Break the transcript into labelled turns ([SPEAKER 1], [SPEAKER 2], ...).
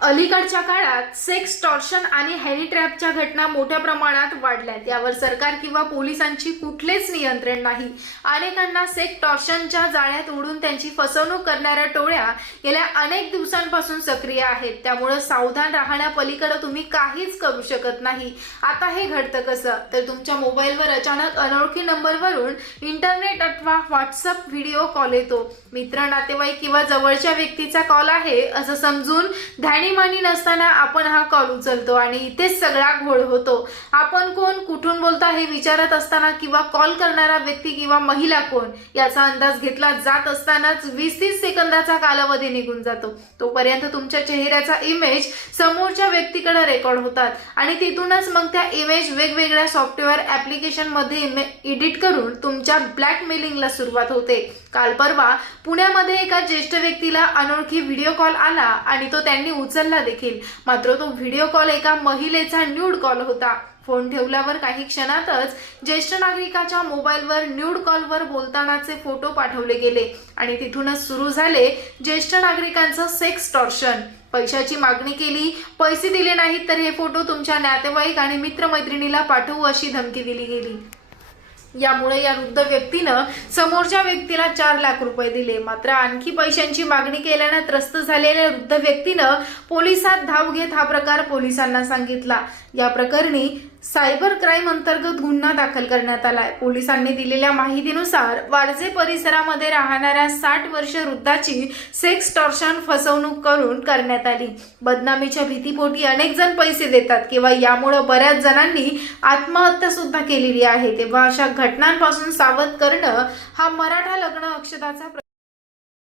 [SPEAKER 1] अलीकडच्या काळात sex torsion आणि हॅनी ट्रॅपच्या घटना मोठ्या प्रमाणात वाढल्यात. यावर सरकार किंवा पोलिसांची कुठलेच नियंत्रण नाही. अनेकांना सेक्स टॉर्शनच्या जाळ्यात उडून त्यांची फसवणूक करणाऱ्या टोळ्या गेल्या अनेक दिवसांपासून सक्रिय आहेत. त्यामुळे सावधान राहण्यापलीकडे तुम्ही काहीच करू शकत नाही. आता हे घडतं कसं? तर तुमच्या मोबाईलवर अचानक अनोळखी नंबरवरून इंटरनेट अथवा व्हॉट्सअप व्हिडिओ कॉल येतो. मित्र नातेवाईक किंवा जवळच्या व्यक्तीचा कॉल आहे असं समजून ध्यानी जाणीमानी नसताना आपण हा कॉल उचलतो आणि इथेच सगळा घोळ होतो. आपण कोण कुठून बोलता हे विचारत असताना किंवा कॉल करणारा व्यक्ती किंवा महिला कोण याचा अंदाज घेतला जात असतानाच वीस तीस सेकंदाचा कालावधी निघून जातो. तोपर्यंत तुमच्या चेहऱ्याचा इमेज समोरच्या व्यक्तीकडे रेकॉर्ड होतात. आणि तिथूनच मग त्या इमेज वेगवेगळ्या सॉफ्टवेअर ऍप्लिकेशनमध्ये एडिट करून तुमच्या ब्लॅकमेलिंगला सुरुवात होते. काल परवा पुण्यामध्ये एका ज्येष्ठ व्यक्तीला अनोळखी व्हिडिओ कॉल आला आणि तो त्यांनी उचलला देखील. मात्र तो व्हिडिओ कॉल एका महिलेचा न्यूड कॉल होता. फोन ठेवल्यावर काही क्षणातच ज्येष्ठ नागरिकाच्या मोबाईलवर न्यूड कॉलवर बोलतानाचे फोटो पाठवले गेले. आणि तिथूनच सुरू झाले ज्येष्ठ नागरिकांचं सेक्स टॉर्शन पैशाची मागणी केली पैसे दिले नाहीत तर हे फोटो तुमच्या नातेवाईक आणि मित्रमैत्रिणीला पाठवू अशी धमकी दिली गेली. यामुळे या वृद्ध व्यक्तीनं समोरच्या व्यक्तीला चार लाख रुपये दिले. मात्र आणखी पैशांची मागणी केल्यानं त्रस्त झालेल्या वृद्ध व्यक्तीनं पोलिसात धाव घेत हा प्रकार पोलिसांना सांगितला. या प्रकरणी सायबर क्राईम अंतर्गत गुन्हा दाखल करण्यात आलाय. पोलिसांनी दिलेल्या माहितीनुसार वारजे परिसरामध्ये राहणाऱ्या साठ वर्ष वृद्धाची सेक्स टॉर्शन फसवणूक करून करण्यात आली. बदनामीच्या भीतीपोटी अनेक जण पैसे देतात किंवा यामुळे बऱ्याच जणांनी आत्महत्या सुद्धा केलेली आहे. तेव्हा अशा घटनांपासून सावध करणं हा मराठा लग्न अक्षताचा प्र-